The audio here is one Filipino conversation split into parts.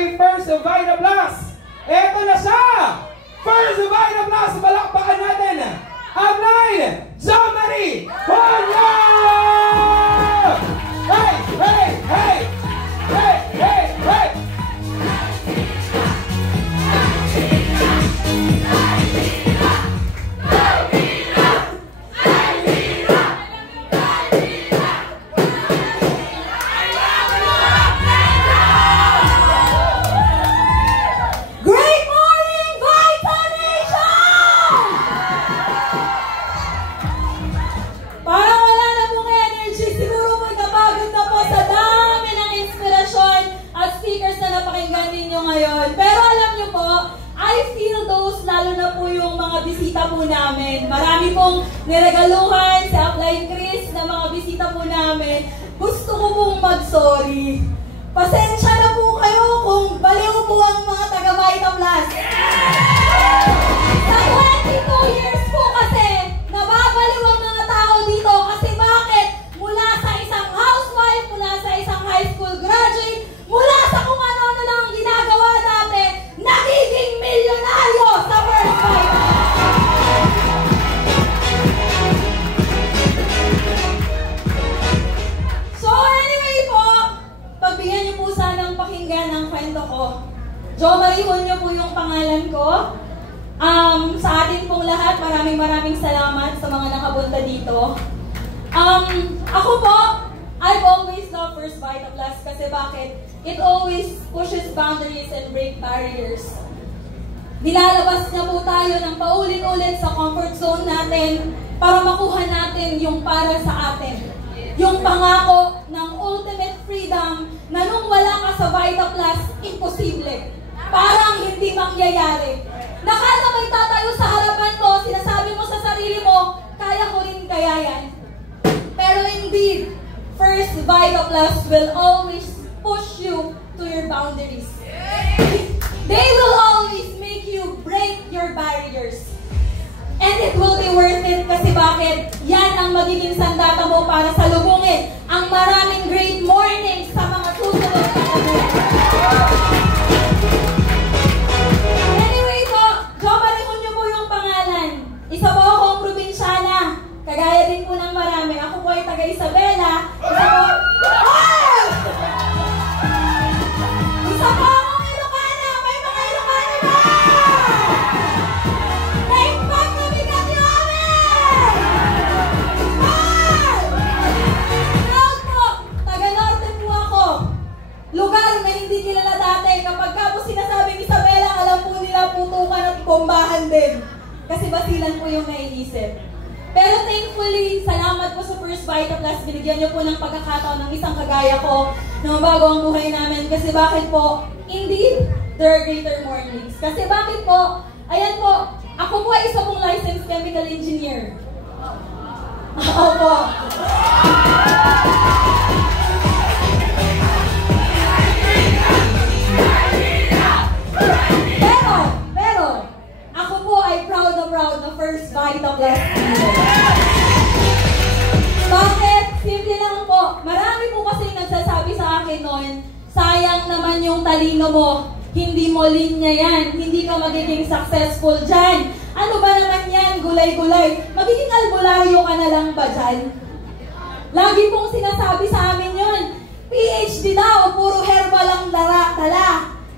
kay First Vita Plus. Eto na siya! First Vita Plus, balakbakan natin ang line, Jean-Marie Juanyo! Hey! Hey! Hey! Hey! Hey! Hey! Marami pong niregaluhan sa Upline Chris na mga bisita po namin. Gusto ko pong mag-sorry. Pasensya na po kayo kung baliw po ang mga taga-Vita Plus. Sa 22 years po kasi, nababaliw ang mga tao dito kasi bakit? Mula sa isang housewife, mula sa isang high school graduate, mula sa kung ano-ano lang ang ginagawa dati, nagiging milyonaryo sa First Vita. Pagbigyan niyo po sanang pakinggan ang kwento ko. Jean-Marie Juanyo po yung pangalan ko. Sa atin pong lahat, maraming salamat sa mga nakapunta dito. Ako po, I've always loved First Vita Plus kasi bakit? It always pushes boundaries and break barriers. Nilalabas na po tayo ng paulit-ulit sa comfort zone natin para makuha natin yung para sa atin. Yung pangako ng ultimate freedom na nung wala ka sa Vita Plus, imposible. Parang hindi mangyayari. Nakata may tatayo sa harapan ko, sinasabi mo sa sarili mo, kaya ko rin kaya yan. Pero indeed, First Vita Plus will always push you to your boundaries. They will always make you break your barriers. And it will be worth it kasi bakit? Yan ang magiging sandata mo para salubungin ang maraming great mornings sa mga susunod na taon. Anyway po, Jean-Marie Juanyo po yung pangalan. Isa po akong probinsyana. Kagaya din po ng marami. Ako po ay taga Isabela. Isa po akong Ilocana. May mga Ilocana ba? Lugar na hindi kilala dati. Kapag ka po sinasabing Isabela, alam po nila putukan at bombahan din. Kasi basilan po yung naiisip. Pero thankfully, salamat po sa First Vita Plus. Binigyan niyo po ng pagkakataon ng isang kagaya ko na mabago ang buhay namin. Kasi bakit po? Indeed, there are greater mornings. Kasi bakit po? Ayan po, ako po ay isa pong licensed chemical engineer. Opo. Pero, ako po ay proud na First Vita Plus. Bakit? Simple lang po. Marami po kasi nagsasabi sa akin noon, sayang naman yung talino mo. Hindi mo linya yan. Hindi ka magiging successful dyan. Ano ba naman yan? Gulay-gulay. Magiging albularyo ka na lang ba dyan? Lagi pong sinasabi sa amin yun. PhD daw, puro herbal ang dala.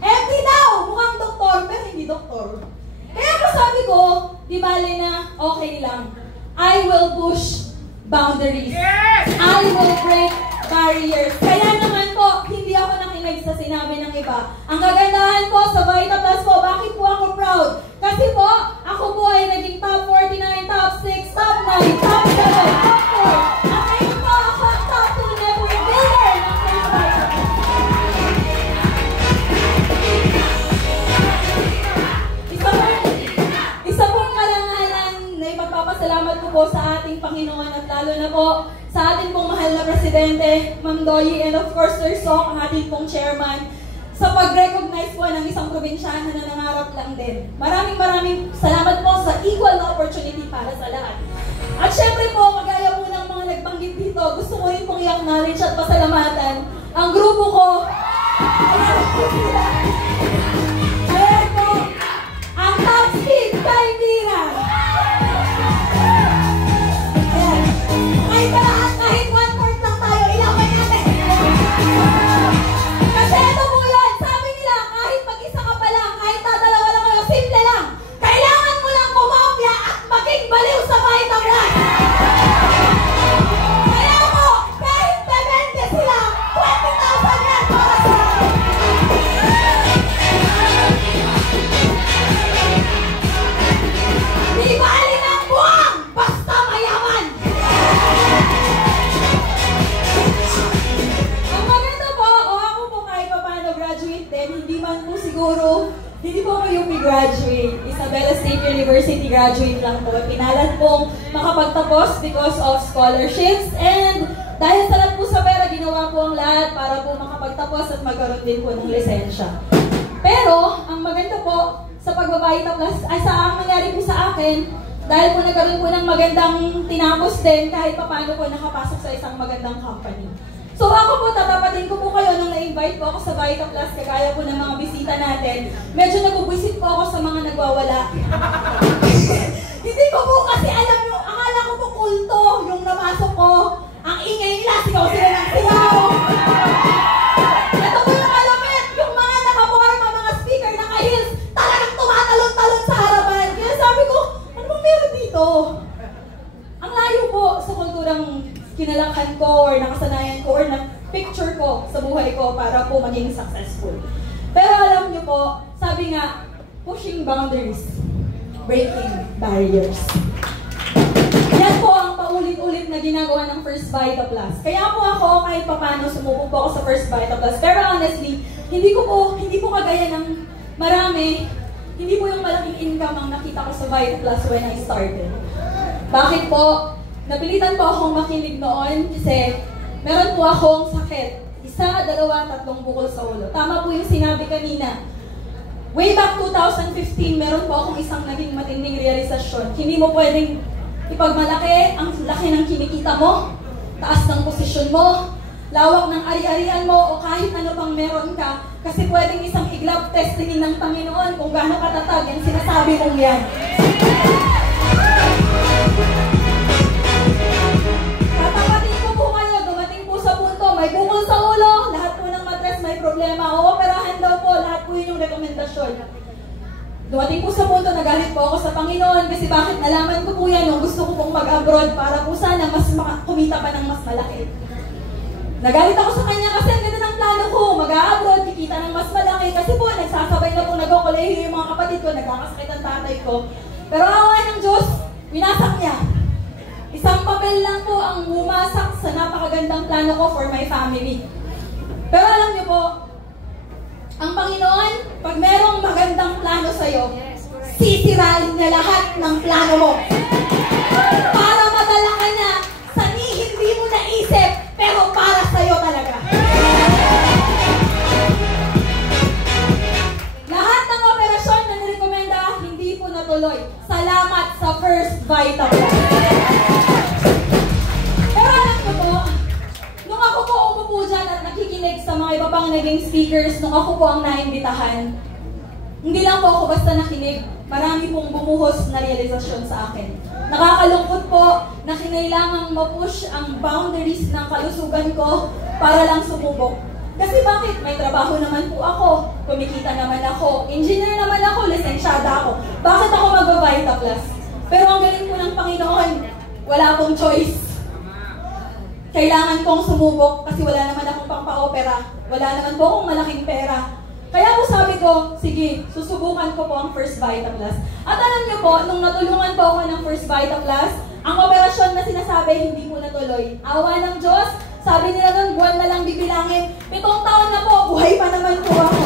MD daw, mukhang doktor, pero hindi doktor. Kaya po sabi ko, di bale na okay lang. I will push boundaries. Yes! I will break barriers. Kaya naman po, hindi ako nakinig sa sinabi ng iba. Ang kagandahan po sa Vita Plus po, bakit po ako proud? Kasi po, ako po ay naging top 49, top 6, top 9, top 7, top 4. At ngayon po ako ang top 2 network builder ng First Vita. Isa pong karangalan na ipagpapasalamat ko po sa ating Panginoon at lalo na po sa ating pong mahal na Presidente, Ma'am Doyi, and of course Sir Sok, ang ating pong chairman, sa pag-recognize po ng isang probinsyana na nangarap lang din. Maraming salamat po sa equal na opportunity para sa lahat. At syempre po, kagaya po ng mga nagbanggit dito, gusto ko rin pong i-acknowledge at pasalamatan ang grupo ko Ayan po, ang top speed kay Mira. Ayan. Kahit 1/4 lang tayo, ilaban natin. Kasi ito po yun, sabi nila, kahit mag-isa ka pa lang, kahit dadalawa lang kayo, simple lang. Kailangan mo lang kumopya at maging baliw sa Vitamlast. Kaya po, kahit bebente sila, 20,000 yan para sa di bali ng buwang, basta mayaman. Ang maganda po, o ako po kahit pa paano graduate din, hindi man po siguro, hindi po ako yung graduate. Isabela State University graduate lang po. Pinalan pong makapagtapos because of scholarships and dahil sa lahat po sa pera, ginawa po ang lahat para po makapagtapos at magkaroon din po ng lisensya. Pero, ang maganda po, sa Vitamlast, ay ang nangyari po sa akin, dahil po nagkaroon po ng magandang tinapos din, kahit pa paano po nakapasok sa isang magandang company. So ako po, tatapatin ko po kayo nung na-invite po ako sa Vitamlast, kagaya po ng mga bisita natin. Medyo nagbubuisit po ako sa mga nagwawala. Hindi ko po kasi alam yung, akala ko po kulto yung namasok ko. Ang ingay nila, sigaw sila ng sigaw. Ito po yung malapit, yung mga nakaporma, mga speaker, naka-heels, talagang tumatalon-talon sa harapan. Kaya sabi ko, ano bang meron dito? Ang layo po sa kulturang kinalakhan ko or nakasanayan ko or na-picture ko sa buhay ko para po maging successful. Pero alam niyo po, sabi nga, pushing boundaries, breaking barriers. Yan po ang paulit-ulit na ginagawa ng First Vitamlast. Kaya po ako, kahit papano, sumubok po ako sa First Vitamlast. Pero honestly, hindi po kagaya ng marami, hindi po yung malaking income ang nakita ko sa Vitamlast when I started. Bakit po? Napilitan po akong makinig noon kasi meron po akong sakit. 1, 2, 3 bukol sa ulo. Tama po yung sinabi kanina. Way back 2015, meron po akong isang naging matinding realisasyon. Hindi mo pwedeng ipagmalaki ang laki ng kinikita mo, taas ng posisyon mo, lawak ng ari-arian mo, o kahit ano pang meron ka. Kasi pwedeng isang iglap testing ng Panginoon kung gaano katatag yung sinasabi mong yan. Tatapatin ko po kayo, dumating po sa punto, may bukol sa ulo, lahat po ng matres may problema, ooperahan daw po, lahat po yun yung rekomendasyon. Dumating po sa punto, nagalit po ako sa Panginoon kasi bakit nalaman ko po yan nung gusto ko pong mag-abroad para po sana mas kumita pa ng mas malaki. Nagalit ako sa kanya kasi ang ganda ng plano ko, mag-abroad, kikita ng mas malaki kasi po nagsasabay na po nag-kolehiyo yung mga kapatid ko, nagkakasakit ang tatay ko. Pero awa ng Diyos, winasak niya. Isang papel lang po ang bumasak sa napakagandang plano ko for my family. Pero alam niyo po, ang Panginoon, pag merong magandang plano sa'yo, sisirain niya lahat ng plano mo. Para madala ka na sa hindi mo naisip, pero para sa'yo talaga. Lahat ng operasyon na nirekomenda, hindi po natuloy. Salamat sa First Vitamlast. Pero alam ko po, nung ako po umupo dyan at nakikinig sa mga iba pang naging speakers, nung ako po ang naimbitahan, hindi lang po ako basta nakinig, marami pong bumuhos na realisasyon sa akin. Nakakalungkot po na kinailangang ma-push ang boundaries ng kalusugan ko para lang sumubok. Kasi bakit? May trabaho naman po ako, kumikita naman ako, engineer naman ako, lisensyada ako. Bakit ako mag-Vitamlast? Pero ang galing po ng Panginoon, wala akong choice. Kailangan kong sumubok kasi wala naman akong pang-pa-opera. Wala naman po akong malaking pera. Kaya po sabi ko, sige, susubukan ko po ang First Vitamlast. At alam niyo po, nung natulungan po ako ng First Vitamlast, ang operasyon na sinasabi, hindi po natuloy. Awa ng Diyos, sabi nila doon, buwan na lang bibilangin. 7 taon na po, buhay pa naman po ako.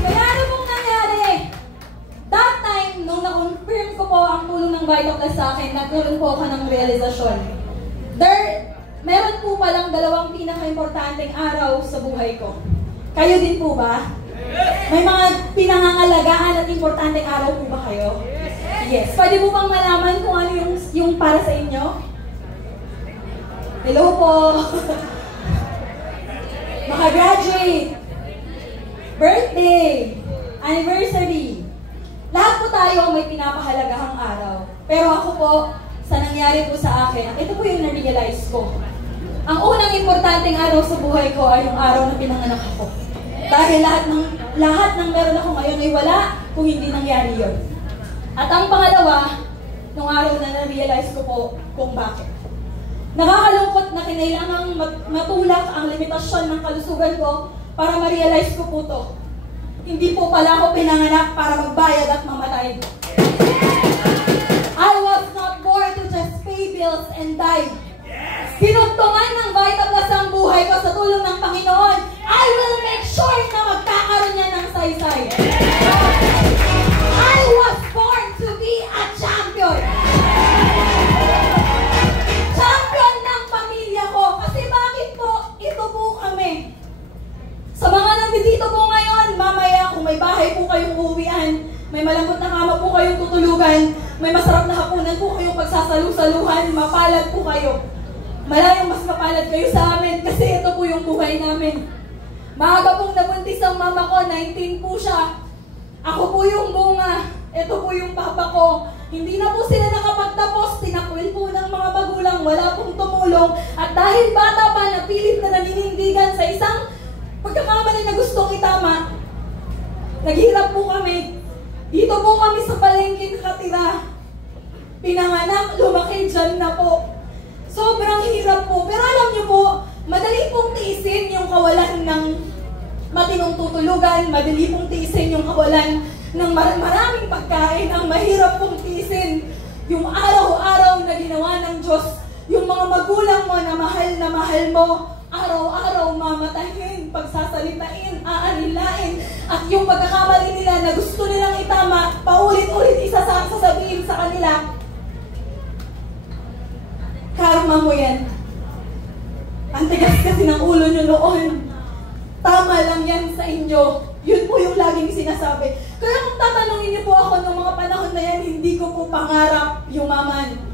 Kaya ano pong nangyari? That time, nung na-confirm ko po ang tulong ng Vitamlast sa akin, nagkaroon po ako ng realisasyon. Meron po palang 2 pinaka-importanteng araw sa buhay ko. Kayo din po ba? May mga pinangangalagaan at importanteng araw po ba kayo? Yes. Pwede po bang malaman kung ano yung para sa inyo? Hello po! makagraduate, birthday, anniversary. Lahat po tayo may pinapahalagahang araw. Pero ako po, sa nangyari po sa akin, ito po yung na-realize ko. Ang unang importanteng araw sa buhay ko ay yung araw na pinanganak ako. Dahil lahat ng meron ako ngayon ay wala kung hindi nangyari yun. At ang pangalawa, nung araw na na-realize ko po kung bakit. Nakakalungkot na kinailangang matulak ang limitasyon ng kalusugan ko para ma-realize ko po to. Hindi po pala ako pinanganak para magbayad at mamatay. I was not born to just pay bills and die. Sinugtungan ng Vitaplus ang buhay ko sa tulong ng Panginoon. I will make sure na magkakaroon niya ng saysay. I was born to be a champion. Champion ng pamilya ko. Kasi bakit po? Ito po kami. Sa mga nandito po ngayon, mamaya kung may bahay po kayong uuwian, may malambot na kama po kayong tutulugan, may masarap na hapunan po kayong pagsasalu-saluhan, mapalad po kayo. Malayang mas mapalad kayo sa amin kasi ito po yung buhay namin. Maaga pong nabuntis ang mama ko, 19 po siya. Ako po yung bunga, ito po yung papa ko. Hindi na po sila nakapagtapos, tinakwil po ng mga magulang, wala pong tumulong. At dahil bata pa, napilit na naninindigan sa isang pagkakamali na gustong itama, naghirap po kami. Dito po kami sa palengke nakatira. Pinanganak, lumaki dyan na po. Sobrang hirap po. Pero alam niyo po, madali pong tiisin yung kawalan ng matinong tutulugan, madali pong tiisin yung kawalan ng maraming pagkain. Ang mahirap pong tiisin yung araw-araw na ginawa ng Diyos. Yung mga magulang mo na mahal mo, araw-araw mamatahin, pagsasalitain, aanilain, at yung pagkakamali nila na gusto nilang itama, paulit-ulit sasabihin sa kanila, karma mo yan. Ang tigas kasi ng ulo nyo noon. Tama lang yan sa inyo. Yun po yung laging sinasabi. Kaya kung tatanungin niyo po ako ng mga panahon na yan, hindi ko po pangarap yumaman.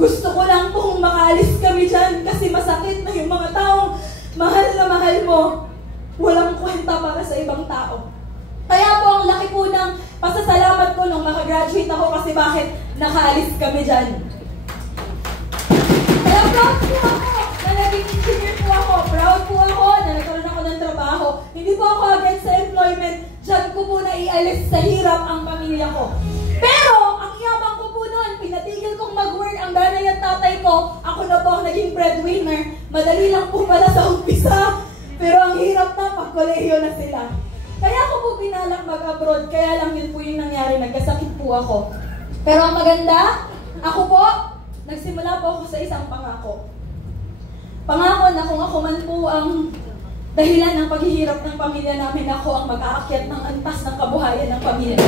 Gusto ko lang pong makaalis kami dyan kasi masakit na yung mga taong mahal na mahal mo. Walang kwenta para sa ibang tao. Kaya po ang laki po ng pasasalamat ko nung makagraduate ako kasi bakit nakaalis kami dyan. Kaya proud po ako na naging engineer po ako. Proud po ako na nagkaroon ako ng trabaho. Hindi po ako against sa employment. Diyan ko po naialis sa hirap ang pamilya ko. Pero ang yabang ko po noon, pinatigil kong mag-work ang nanay at tatay ko. Ako na po ang naging breadwinner. Madali lang po pala sa umpisa. Pero ang hirap na pag kolehiyo na sila. Kaya ako po pinalak mag-abroad. Kaya lang yun po yung nangyari. Nagkasakit po ako. Pero ang maganda, ako po, nagsimula po ako sa isang pangako. Pangako na kung ako man po ang dahilan ng paghihirap ng pamilya namin, ako ang mag-aakyat ng antas ng kabuhayan ng pamilya.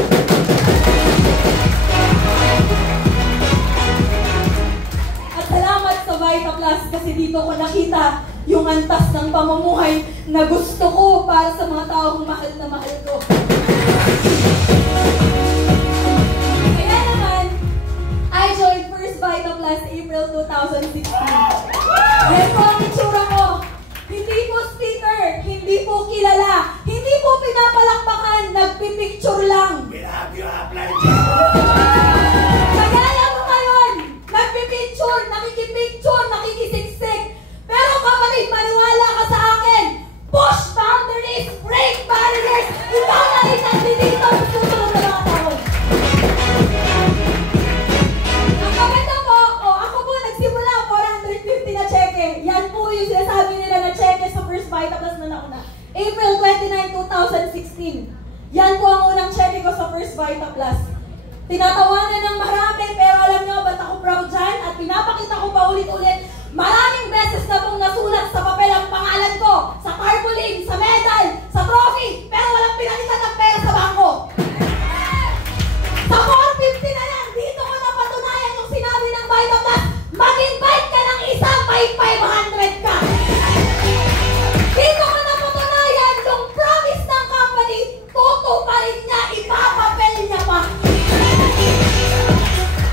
At salamat sa Vitaplus kasi dito ko nakita yung antas ng pamumuhay na gusto ko para sa mga taong mahal na mahal ko. Kaya naman, I joined First Vitaplus April 2016. Ngayon po ang itsura ko. Hindi po sticker, hindi po kilala, hindi po pinapalakpakan, nagpipicture lang. Kagaya mo ngayon, nagpipicture, nakikipicture, nakikisiksik. Pero kapatid, maniwala ka sa akin. Push boundaries, break barriers. Ikaw na rin nandito sa susunod na mga taon. Ang maganda po, ako po nagsimula 450 na cheque. Yan po yung sinasabi nila na cheque sa First Vitaplus na nauna. April 29, 2016. Yan po ang unang cheque ko sa First Vitaplus. Tinatawanan ng marami, pero alam nyo ba't ako proud dyan? At pinapakita ko pa ulit-ulit. Maraming beses na pong nasulat sa papel ang pangalan ko, sa tarpaulin, sa medal, sa trophy, pero walang pinalitan ng pera sa bangko. Sa 450 na yan, dito ko napatunayan yung sinabi ng Vitaplus, mag-invite ka ng isa, may 500 ka. Dito ko napatunayan yung promise ng company, tutuparin niya, ipapapel niya pa.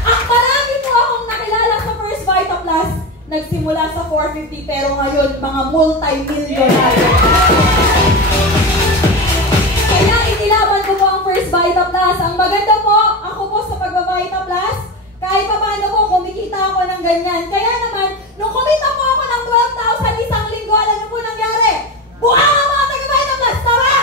Ang marami po akong nakilala sa First Vitaplus, nagsimula nagsimula sa 450 pero ngayon mga multi-millionaire. Kaya inilaban ko po ang First Vita Plus. Ang maganda po, ako po sa pagba-Vita Plus, kahit pa paano po, kumikita ako ng ganyan. Kaya naman, nung kumita po ako ng 12,000 isang linggo, alam niyo po nangyari? Buha nga mga taga-Vita Plus, tama?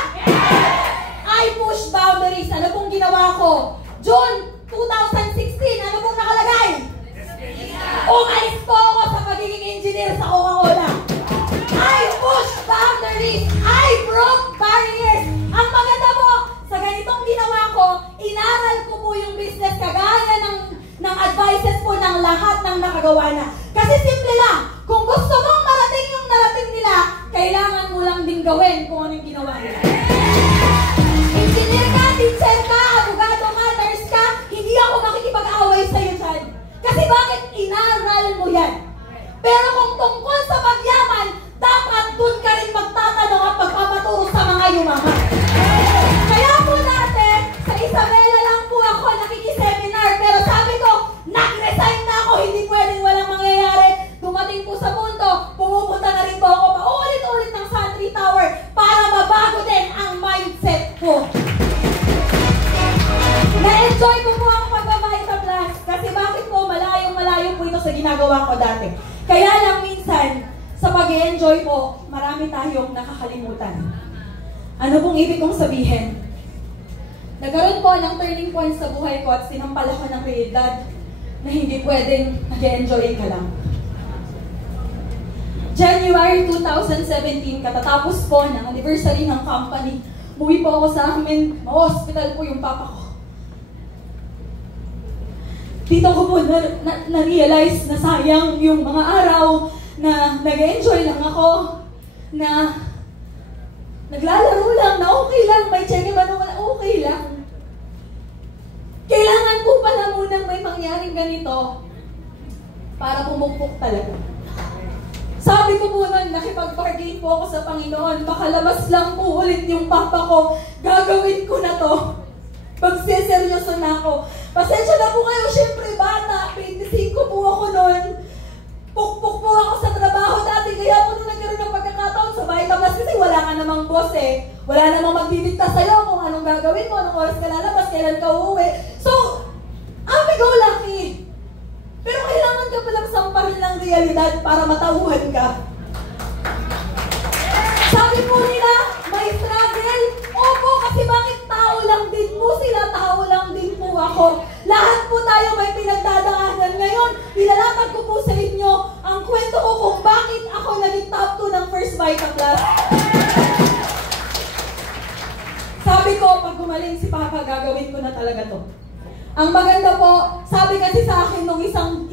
I push boundaries. Ano pong ginawa ko? June 2016, ano pong nakalagay? Umalis po ako sa pagiging engineer sa Coca-Cola. I push boundaries. I broke barriers. Ang maganda po, sa ganitong ginawa ko, inaral ko po yung business kagaya ng advices po ng lahat ng nakagawa na. Kasi simple lang, kung gusto mong marating yung narating nila, kailangan mo lang din gawin kung ano yung ginawa nila. Engineer ka, teacher ka, abogado ka, nurse ka, hindi ako makikipag-away sa'yo dyan. Kasi bakit inaral mo yan? Pero kung tungkol sa pagyaman, dapat dun ka rin magtatanong at magpapaturo sa mga yumaman. Kaya po natin, sa Isabela lang po ako nakikiseminar, pero sabi ko, nag-resign na ako, hindi pwedeng walang mangyayari. Dumating po sa mundo, pumupunta na rin po ako paulit-ulit ng Santry Tower para mabago din ang mindset ko. Na-enjoy ko po ang pag-Vita Plus kasi bakit po malayo po ito sa ginagawa ko dati. Kaya lang minsan, sa pag-enjoy po, marami tayong nakakalimutan. Ano pong ibig kong sabihin? Nagkaroon po ng turning point sa buhay ko at sinampal ako ng realidad na hindi pwedeng nag-enjoy ka lang. January 2017, katatapos po ng anniversary ng company, umuwi po ako sa amin, ma-hospital po yung papa ko. Dito ko po na-realize na sayang yung mga araw na nag-enjoy lang ako, na naglalaro lang, na okay lang, may cheque ba naman, okay lang. Kailangan po pala munang may mangyaring ganito para pumupok talaga. Sabi ko po nun, nakipag-bargain po ako sa Panginoon, makalabas lang po ulit yung papa ko, gagawin ko na to. Magseseryoso na ako. Pasensya na po kayo, syempre bata, 25 po ako nun. Pukpuk po ako sa trabaho dati, kaya po nung nagkaroon ng pagkakataon sa Vita Plus kasi wala ka namang boss eh. Wala namang magdidikta sa'yo kung anong gagawin mo, anong oras ka lalabas, kailan ka uuwi. So, happy-go-lucky. Pero kailangan ka palang samparin ng realidad para matauhan ka. Sabi po nila, may struggle. Opo, kasi bakit tao lang din po sila, tao lang din po ako. Lahat po tayo may pinagdadaanan ngayon. Ilalatag ko po sa inyo ang kwento ko kung bakit ako naging top 2 ng First Vita Plus. Sabi ko, pag gumaling si Papa, gagawin ko na talaga to. Ang maganda po, sabi kasi sa akin nung isang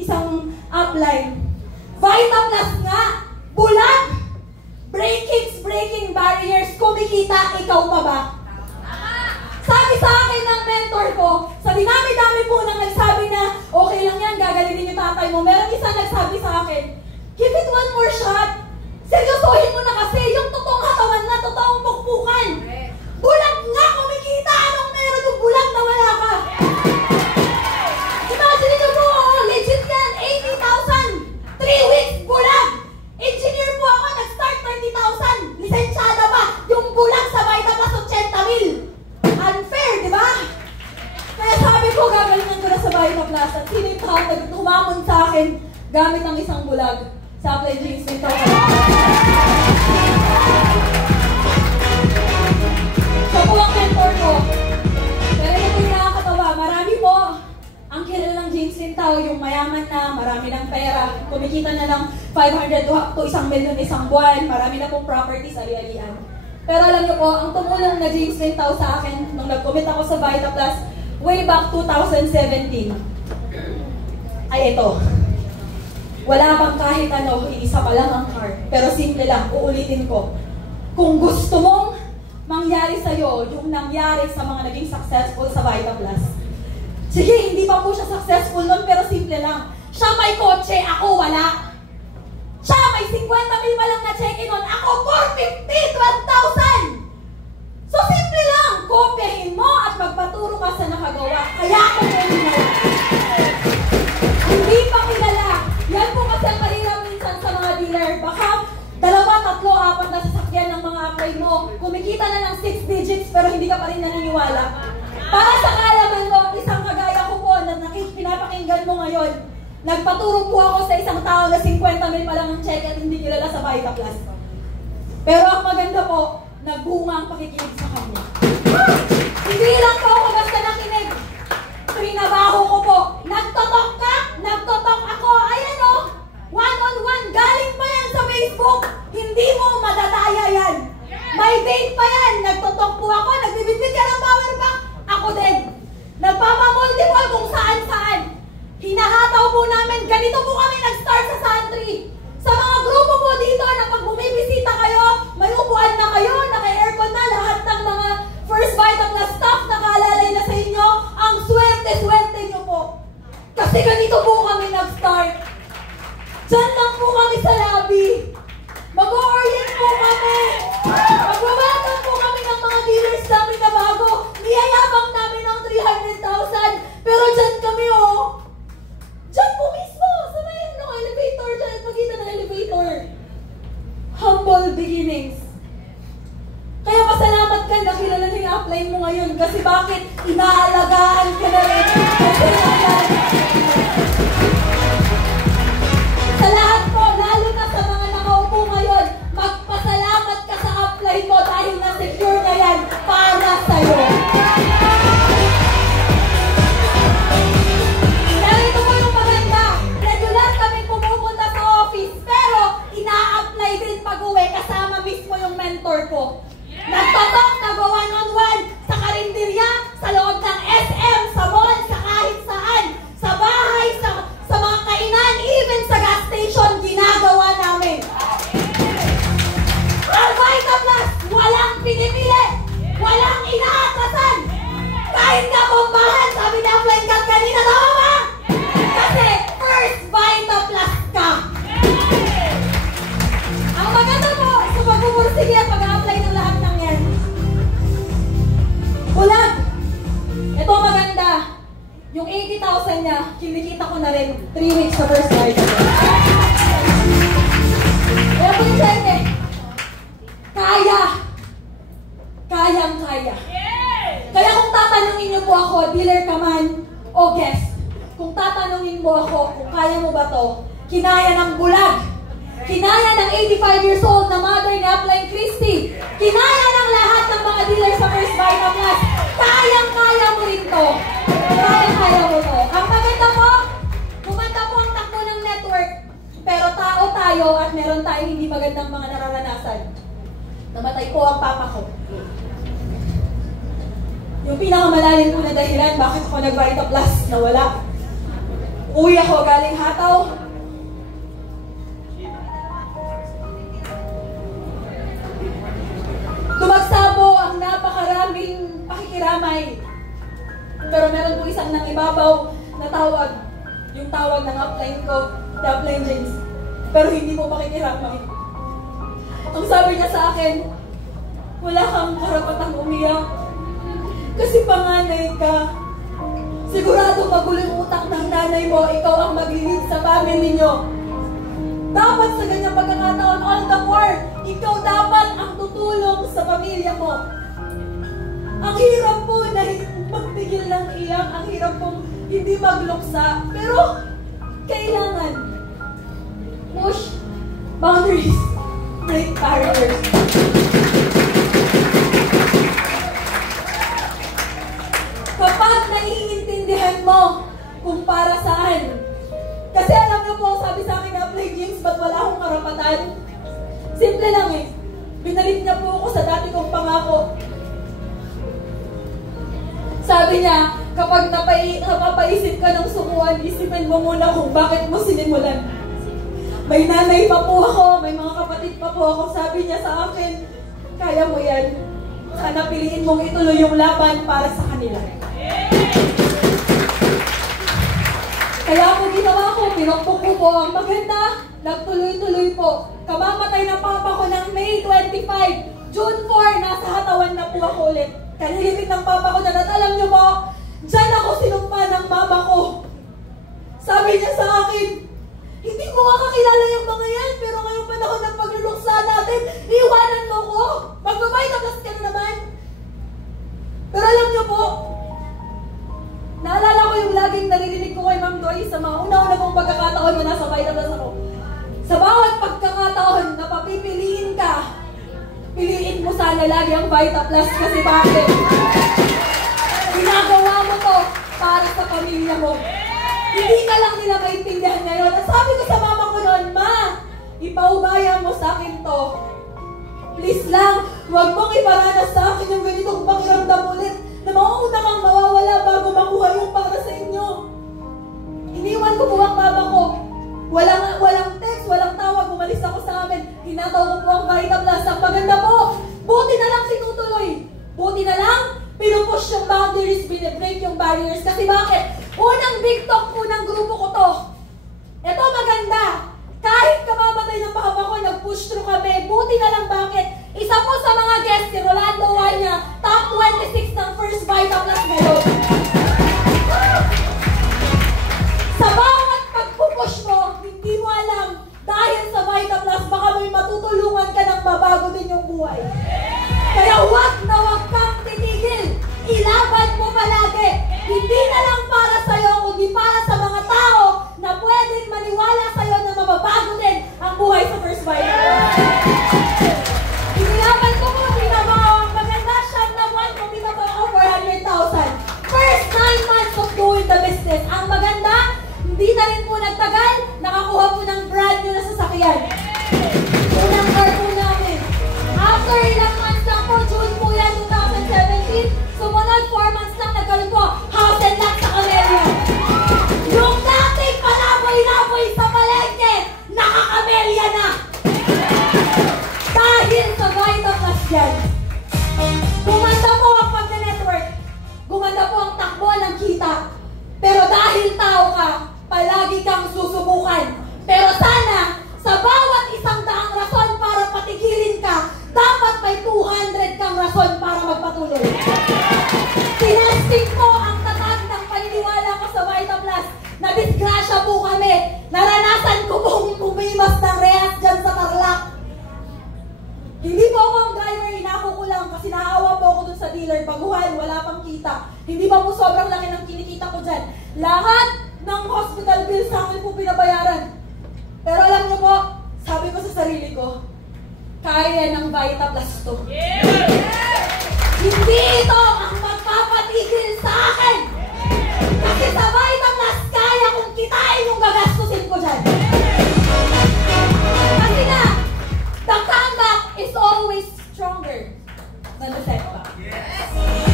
upline, Vita Plus nga, bulag! Breaking barriers, kumikita, ikaw pa ba? Sabi sa akin ng mentor ko, sa dinami-dami po nang nagsabi na, okay lang yan, gagalingin yung tatay mo. Meron isang nagsabi sa akin, give it one more shot. Seryosohin mo na kasi, yung totoong katawan na, totoong pukpukan. Bulag nga, kumikita, anong meron yung bulag na wala ka? Imagine nyo po, legit yan, 80,000, 3 weeks, bulag. Engineer po ako, nag-start 30,000. Lisensyada pa. Yung bulag sa Vita Plus, 80,000. Unfair, di ba? Kaya sabi ko, gagalingan ko na sa Vita Plus. At sino yung tao nagtumamon sa akin gamit ang isang bulag sa Apply Jeans nito. So po ang mentor ko. Pero ito po yung nakakatawa. Marami po ang kilala ng James Lintao, yung mayaman na, marami ng pera, kumikita na ng 500 to 1 million isang buwan, marami na pong properties, ali-alian. Pero alam niyo po, ang tumulong na James Lintao sa akin nung nag-commit ako sa Vita Plus way back 2017 ay ito. Wala pang kahit ano, iisa pa lang ang card. Pero simple lang, uulitin ko. Kung gusto mong mangyari sa'yo yung nangyari sa mga naging successful sa Vita Plus, sige, hindi pa po siya successful nun, pero simple lang. Siya may kotse, ako wala. Siya may 50 mil pa lang na check-in nun, ako 450, 12,000. So simple lang, kopyahin mo at magpaturo ka sa nakagawa. Kaya ako po hindi pa kilala. Yan po kasi ang mahirap minsan sa pero hindi ka pa rin naniniwala. Para sa kaalaman mo, isang kagaya ko po na pinapakinggan mo ngayon, nagpaturo po ako sa isang tao na 50,000 pa lang ang check at hindi kilala sa Vita Plus. Pero ang maganda po, nagbunga ang pakikinig sa kanya. Hindi lang po ako basta nakinig. Trinabaho ko po. Nagtotok ka? Nagtotok ako. Ayan o. One-on-one. Galing pa yan sa Facebook. Hindi mo madadaya yan. May date pa yan. Nagtotok po ako. Nagbibitbit ka ng power bank. Ako din. Nagpapamultiple kung saan-saan. Hinahataw po namin. Ganito po kami nag-start sa Santry. Sa mga grupo po dito na pag bumibisita kayo, may upuan na kayo, naka-aircon na, lahat ng mga First Vita Plus staff nakaalalay na sa inyo, ang swerte-swerte nyo po. Kasi ganito po kami nag-start. Diyan lang po kami sa lobby. Mag-o-orient po kami. Mag-welcome po kami ng mga dealers namin na bago. Niyayabang namin ng 300,000. Pero dyan kami oh. Diyan po mismo. Sa may elevator. Dyan magkita ng elevator. Humble beginnings. Kaya pasalamat ka na kilala na yung apply mo ngayon. Kasi bakit? Inaalagaan ka na rin. Sa lahat po, lalo na sa mga nakaupo ngayon, magpasalamat ka sa apply mo dahil na-secure na yan para sa'yo. Pero ito po yung maganda. Regular kami pumupunta sa office, pero ina-apply din pag-uwi kasama mismo yung mentor ko. Nagtotok, nag-one-on-one sa karinderya, sa loob ng SM, sa mall, sa kahit saan, sa bahay, sa mga kainan, even sa gas station, ginagawa namin. Ang Vita Plus, walang pinipili, walang inaatasan. Kahit nga kumbahan, sabi na Flying Cat kanina, tama ba? Kasi first Vita Plus ka. Ang maganda po, sa pagpupursige at pag-a-apply ng lahat ng yan. Bulag! Ito maganda. Yung 80,000 niya, kinikita ko na rin 3 weeks sa first Vita. Kaya po yung siyempre, kaya. Kayang-kaya. Kaya kung tatanungin niyo po ako, dealer ka man o guest, kung tatanungin mo ako kung kaya mo ba to, kinaya ng bulag. Kinaya ng 85 years old na mother ni Upline Christy. Kinaya ng lahat ng mga dealers sa First Vita Plus. Kayang-kaya mo rin to. Kayang-kaya mo to. Ang maganda po, kumanda po ang takbo ng network. Pero tao tayo at meron tayong hindi magandang mga nararanasan. Namatay po ang papa ko. Yung pinakamalalim po na dahilan bakit ako nag-Vita Plus nawala. Uwi ako galing hataw. Tumagsa po ang napakaraming pakikiramay. Pero meron po isang nangibabaw na tawag. Yung tawag ng upline ko, the upline James. Pero hindi mo pakikiramay. Ang sabi niya sa akin, wala kang karapatang umiyak. Kasi panganay ka. Sigurado magulo yung utak ng nanay mo, ikaw ang maglilid sa family niyo. Dapat sa ganyang pagkakataon, all the more, ikaw dapat ang tutulong sa pamilya mo. Ang hirap po na magpigil ng iyak, ang hirap po hindi magluksa, pero kailangan push boundaries, break barriers. Kapag naiintindihan mo kung para saan, kasi alam niyo po, sabi sa akin na play games, ba't wala akong karapatan? Simple lang eh. Binalit niya po ako sa dati kong pangako. Sabi niya, kapag napapaisip ka ng sumuan, isipin mo muna kung bakit mo sinimulan. May nanay pa po ako, may mga kapatid pa po ako. Sabi niya sa akin, kaya mo yan. Sana piliin mong ituloy yung laban para sa kanila. Kaya ako ginawa ko, pinukpok ko po. Ang maganda, nagtuloy-tuloy po. Kamamatay ng papa ko ng May 25. June 4, nasa hatawan na po ako ulit. Kalilimit ng papa ko na alam niyo po, dyan ako sinumpa ng mama ko. Sabi niya sa akin, hindi ko kakilala yung mga yan, pero ngayong panahon ng pagluluksa natin, iwanan mo ko. Mag-Vita Plus ka na naman. Pero alam niyo po, naalala ko yung laging naririnig ko kay Ma'am Doy sa mga una-una kong pagkakataon na nasa Vitamplus ako. Sa bawat pagkakataon na papipiliin ka, piliin mo sana lagi ang Vitamplus kasi bakit? Ginagawa mo to para sa pamilya mo. Hindi ka lang nila maintindihan ngayon. At sabi ko sa mama ko noon, Ma, ipaubaya mo sa akin to. Please lang, huwag mong iparanas sa akin yung ganitong pakiramdam ulit na mauuna kang mawawala bago makuha yung para sa inyo. Iniwan ko po ang mama ko. Walang text, walang tawag, umalis ako sa amin. Hinataw ko po ang Vitamplus. Ang maganda po, buti na lang sinutuloy. Buti na lang, pinupush yung boundaries, binibreak yung barriers. Kasi bakit? Unang big talk po ng grupo ko to. Ito maganda. Kahit kamamatay ng papa ko, nag-push through kami. Buti na lang bakit? Isa po sa mga guests, si Rolando Wanya, top 26 ng first Vitamplus ngayon. Sa bawat pagpupush mo, hindi mo alam, dahil sa Vitamplus, baka may matutulungan ka ng mabago din yung buhay. Kaya huwag na huwag kang titigil. Ilaban mo palagi. Hindi na lang para sa'yo, kundi para sa mga tao na pwedeng maniwala sa'yo na mababago din ang buhay sa first Vitamplus. Inilaban ko po, maganda siya na buwan, kumita po ako 400,000. First 9 months of doing the business. Ang maganda, hindi na rin po nagtagal, nakakuha po ng brand new na sasakyan. Unang car po namin. After ilang months lang po, June po yan, 2017, sumunod 4 months lang, nagkaroon po, house and lot sa Camellia. Yung dating palaboy-laboy sa palengke, naka-Camellia na. Dahil sa Vitamplus yan. Gumanda po ang pag-network. Gumanda po ang takbo ng kita. Pero dahil tao ka, palagi kang susubukan. Pero sana, sa bawat 100 rason para patigilin ka, dapat may 200 kang rason para magpatuloy. Tinasting ko ang tatag ng paniniwala ko sa Vitamplus. Nadisgrasya po kami. Naranasan ko pong umimas ng rehas dyan sa Tarlac. Hindi po ako ang driver, inako ko lang kasi naawa po ako dun sa dealer. Baguhan, wala pang kita. Hindi pa po sobrang laki ng kinikita ko dyan. Lahat ng hospital bill sa akin po pinabayaran. Pero alam niyo po, sabi ko sa sarili ko, kaya ng Vitamplus to. Hindi ito ang magpapatigil sa akin. Kasi sa Vitamplus, kaya kong kitain yung gagastusin ko dyan. Kasi nga, the comeback is always stronger than the setback.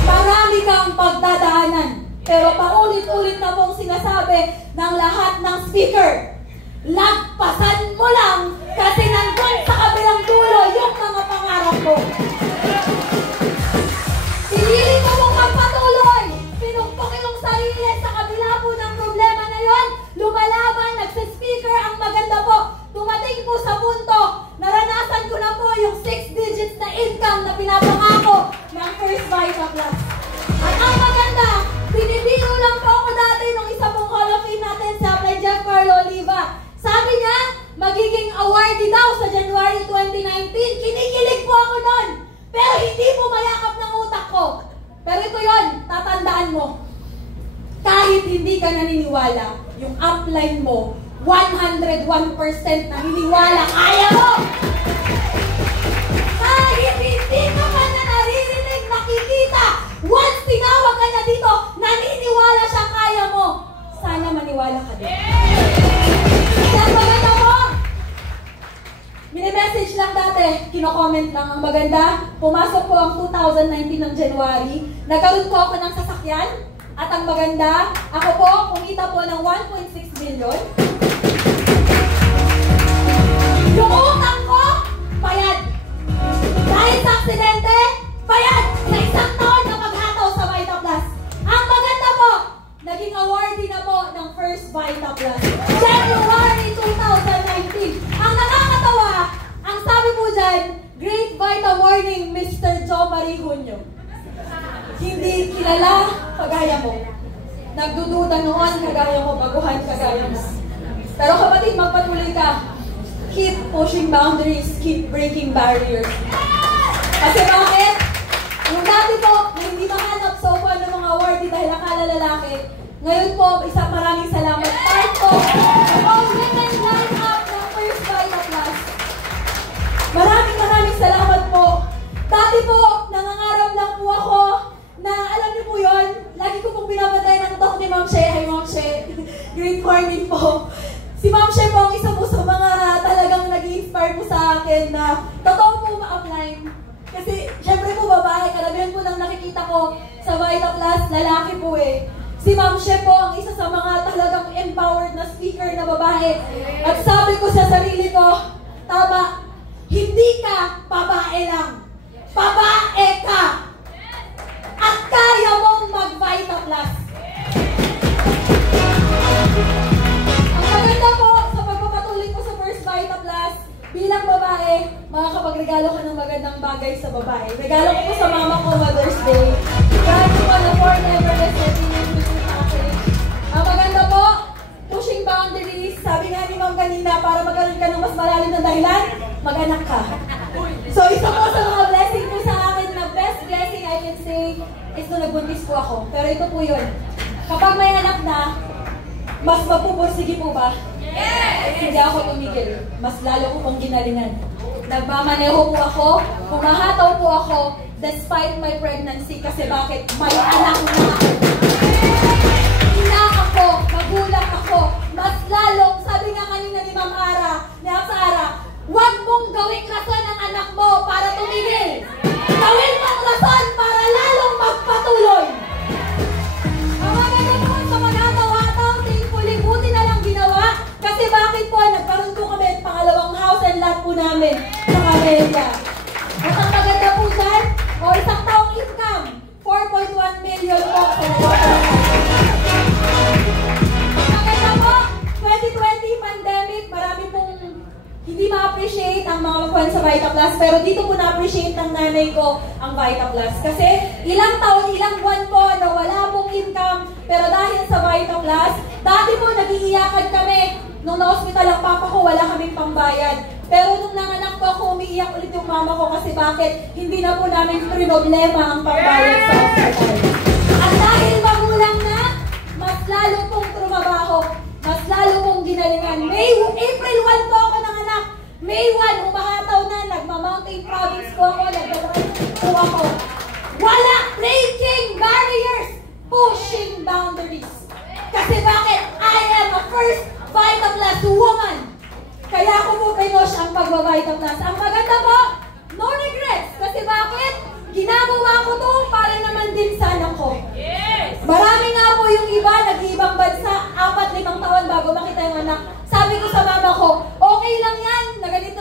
Marami kang pagdadaanan. Pero paulit-ulit na pong sinasabi ng lahat ng speaker, lagpasan mo lang kasi nandun sa kabilang dulo yung mga pangarap mo. Pinili mo mong magpatuloy. Pinukpok yung sarili sa kabila po ng problema na yon. Lumalaban, nagsispeaker, ang maganda po. Tumating po sa punto, naranasan ko na po yung 6 digits na income na pinapangako ng first Vitamplus. At ang maganda, binibiro lang po ako dati nung isa pong Hall of Fame natin sa Jeff Carlo Oliva. Sabi niya, magiging awardee daw sa January 2019. Kinikilig po ako nun. Pero hindi po mayakap ng utak ko. Pero ito yon, tatandaan mo. Kahit hindi ka naniniwala, yung upline mo, 101% naniniwala, kaya mo! Kahit hindi ka man na naririnig, nakikita, once tinawag ka na dito, naniniwala siya, kaya mo. Sana maniwala ka din. Yan, maganda mo! Mini-message lang dati, kino-comment lang ang maganda. Pumasok po ang 2019 ng January. Nagkaroon po ako ng sasakyan. At ang maganda, ako po, kumita po ng 1.6 million. Yung utang ko, bayad. Dahil sa aksidente, bayad. Sa isang taon na maghataw sa Vitamplus. Ang maganda po, naging awardee na po ng first Vitamplus. January 2019. Ang nakakatawa, ang sabi po dyan, Great Vita Morning, Mr. Jo Marie Junio. Hindi kilala, kagaya mo. Nagdududa noon, kagaya mo. Baguhan, kagaya mo. Pero kapatid, magpatuloy ka. Keep pushing boundaries, keep breaking barriers. Kasi bakit? Yung dati po, na hindi mahanap so far ng mga awardee dahil akala lalaki. Ngayon po, maraming salamat. Part po, all women line up ng First Vita Plus. Maraming salamat po. Dati po, nangangarap lang po ako na, alam niyo po yun, lagi ko pong binabantay ng talk ni Ma'am She. Hi, Ma'am She. Great morning po. Si Ma'am She po ang isa po sa mga talagang nag-i-inspire po sa akin na totoo po ma-apply. Kasi, syempre po babae, karamihan po nang nakikita ko sa Vita Plus, lalaki po eh. Si Ma'am She po ang isa sa mga talagang empowered na speaker na babae. At sabi ko sa sarili ko, tama, hindi ka babae lang. Babae ka! At kaya mong mag-Vita Plus. Ang maganda po sa pagpapatuloy ko sa First Vita Plus, bilang babae, makakapagregalo ka ng magandang bagay sa babae. Regalo ko po sa mama ko Mother's Day. Grabe po na forever resetting yung gusto sa akin. Ang maganda po, pushing boundaries. Sabi nga ni Ma'am kanina, para magkaroon ka ng mas malalim na dahilan, mag-anak ka. So, isa po sa mga blessing po sa akin na best blessing I can say is nung nagbuntis po ako. Pero ito po yun. Kapag may anak na, mas mapupursige po ba? Yes! Hindi ako tumigil. Mas lalo ko pong ginalingan. Nagmamaneho po ako, humahataw po ako, despite my pregnancy. Kasi bakit? May anak na ako. Ina ako, magulang ako. Mas lalong, sabi nga kanina ni Ma'am Ara, ni Apsa Ara, huwag mong gawing rason ang anak mo para tumigil. Gawin mong rason para lalong magpatuloy. Ang maganda po sa manataw-hataw, thankfully, buti na lang ginawa. Kasi bakit po, nagkaroon po kami pangalawang house and lot po namin sa Amerika. At ang maganda po dyan, isang taong income, 4.1 million po sa maganda po, 2020 pandemic, marami pong hindi ma-appreciate ang mga fans sa Vita Plus, pero dito po na-appreciate ng nanay ko ang Vita Plus. Kasi ilang taon, ilang buwan po na wala pong income, pero dahil sa Vita Plus, dati po nag-iiyakan kami. Nung na-hospital ang papa ko, wala kaming pambayad. Pero nung nanganak ko ako, umiiyak ulit yung mama ko kasi bakit? Hindi na po namin problema ang pambayad sa hospital. At dahil magulang na, mas lalo pong trumabaho, mas lalo pong ginalingan. April 1 po ako nanganak. May 1, umahataw na, nagma-mountain province po ako, nagdadrive po ako. Wala! Breaking barriers! Pushing boundaries! Kasi bakit? I am a first Vita Plus woman! Kaya ako po pinush ang pagba-Vita Plus. Ang maganda po, no regrets! Kasi bakit? Ginagawa ko to para naman din sa anak ko. Yes! Marami nga po yung iba, nag-iibang bansa, 4-5 taon bago makita yung anak. Sabi ko sa mama ko, okay lang yan, na ganito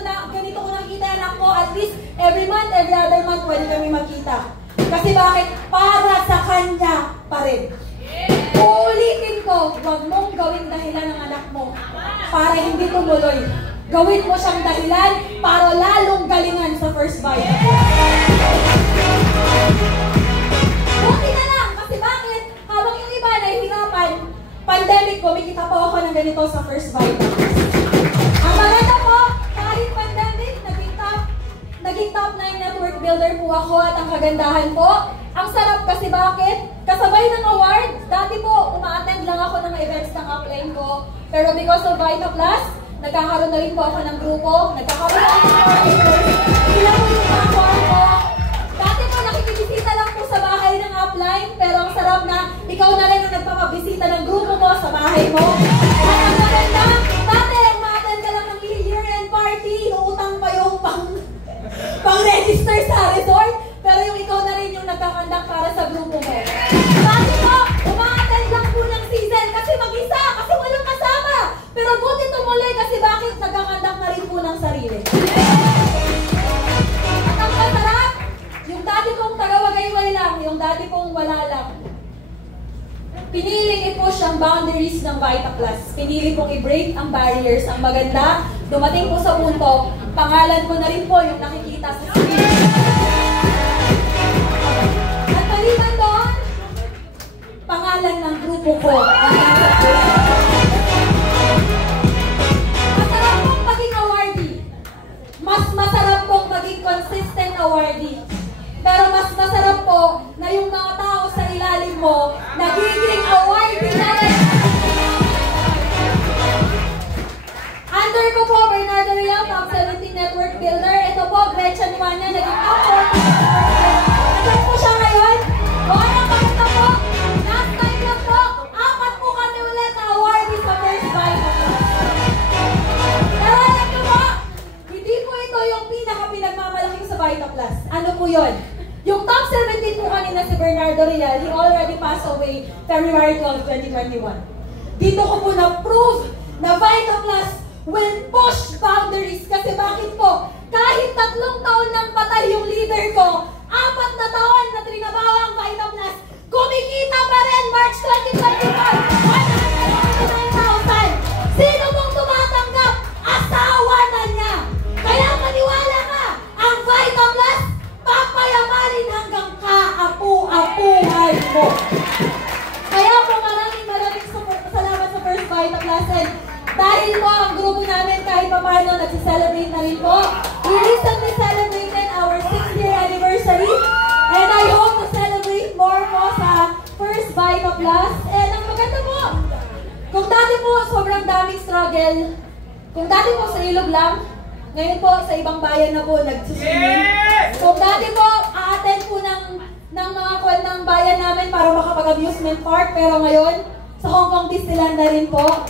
ko nakita yung anak ko, at least every month, every other month, pwede kami magkita. Kasi bakit? Para sa kanya pa rin. Uulitin ko, huwag mong gawing dahilan ng anak mo para hindi tumuloy. Gawin mo siyang dahilan para lalong galingan sa First Vita. Buti na lang, kasi bakit? Habang yung iba nahihirapan, pandemic, kumikita po ako ng ganito sa First Vita. Ang maganda po, kahit pandemic, naging top 9 network builder po ako at ang kagandahan po, ang sarap kasi bakit? Kasabay ng award, dati po, uma-attend lang ako ng events ng upline ko. Pero because of Vita Plus, nagkakaroon na rin po ako ng grupo, nagkakaroon na rin po ako ng sila po yung mga ko. Dati po, nakikibisita lang po sa bahay ng upline, pero ang sarap na ikaw na rin ang nagpapabisita ng grupo mo sa bahay mo. At ang maganda, dati, ma-attend ka lang ng year-end party, inuutang pa yung pang-register sa resort, pero yung ikaw na rin yung nagkakandak para sa grupo mo. Dati po, uma-attend lang po ng season kasi mag-isa, kasi walang kasama. Pero buti tumuloy kasi bakit nagkakandak na rin po ng sarili. At ang masarap, yung dati pong taga-Wagayway lang, yung dati pong wala lang. Piniling i-push ang boundaries ng Vita Plus. Pinili pong i-break ang barriers. Ang maganda, dumating po sa punto, pangalan ko na rin po yung nakikita sa screen. At maliban doon, pangalan ng grupo ko. Masarap pong maging awardee. Mas masarap pong maging consistent awardee. Pero mas masarap po pagbaba niya, naging top 40. Nasaan po siya ngayon? O ano, bakit na po? Last time lang po, 4 po kami ulit na awardee sa first Vital Plus. Pero alam niyo po, hindi po ito yung pinaka-pinagmamalaki sa Vital Plus. Ano po yun? Yung top 17 po kanina si Bernardo Real, he already passed away February 12, 2021. Dito ko po na-prove na Vital Plus will push boundaries. Kasi bakit po? Kahit 3 taon nang patay yung leader ko, 4 na taon na trinabaho ang Vital Plus, kumikita pa rin March 2025, 199,000. Sino pong tumatanggap? Asawa na niya. Kaya maniwala ka, ang Vital Plus, papayamanin hanggang kaapu-apuhay mo. Kaya po maraming salamat sa First Vital Plus. And dahil po ang grupo namin kahit pa paano nagsiselebrate na rin po. We recently celebrated our 6th year anniversary. And I hope to celebrate more po sa First Vital Plus. And ang maganda po, kung dati po sobrang daming struggle, kung dati po sa Ilog lang, ngayon po sa ibang bayan na po nagsuswimming. Kung dati po a-attend po ng mga kwan ng bayan namin para makapag-amusement park, pero ngayon sa Hong Kong Disneyland na rin po.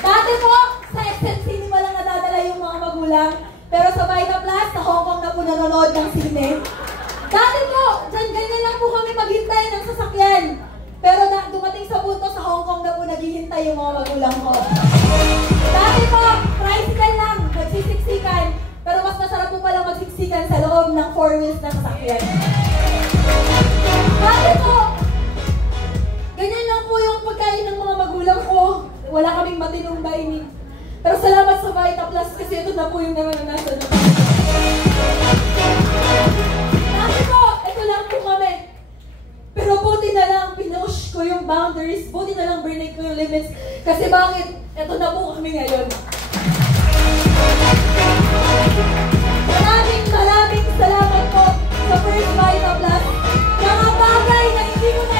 Dati po sa SM Cinema lang nadadala yung mga magulang, pero sa Vital Plus, sa Hong Kong na po nanonood ng sine. Dati po, ganyan lang po kami maghintay ng sasakyan. Pero dumating sa punto sa Hong Kong na po naghihintay yung mga magulang ko. Dati po, tricycle lang, nagsisiksikan. Pero mas masarap po palang magsiksikan sa loob ng 4 wheels na sasakyan. Dati po, ganyan lang po yung pagkain ng mga magulang ko. Wala kaming matinong dining. Pero salamat sa Vital Plus kasi ito na po yung naranasan na. Dati po, ito lang po kami. Pero buti na lang pinush ko yung boundaries. Buti na lang break ko yung limits. Kasi bakit? Ito na po kami ngayon. Maraming salamat po sa First Vital Plus. Mga bagay na hindi ko na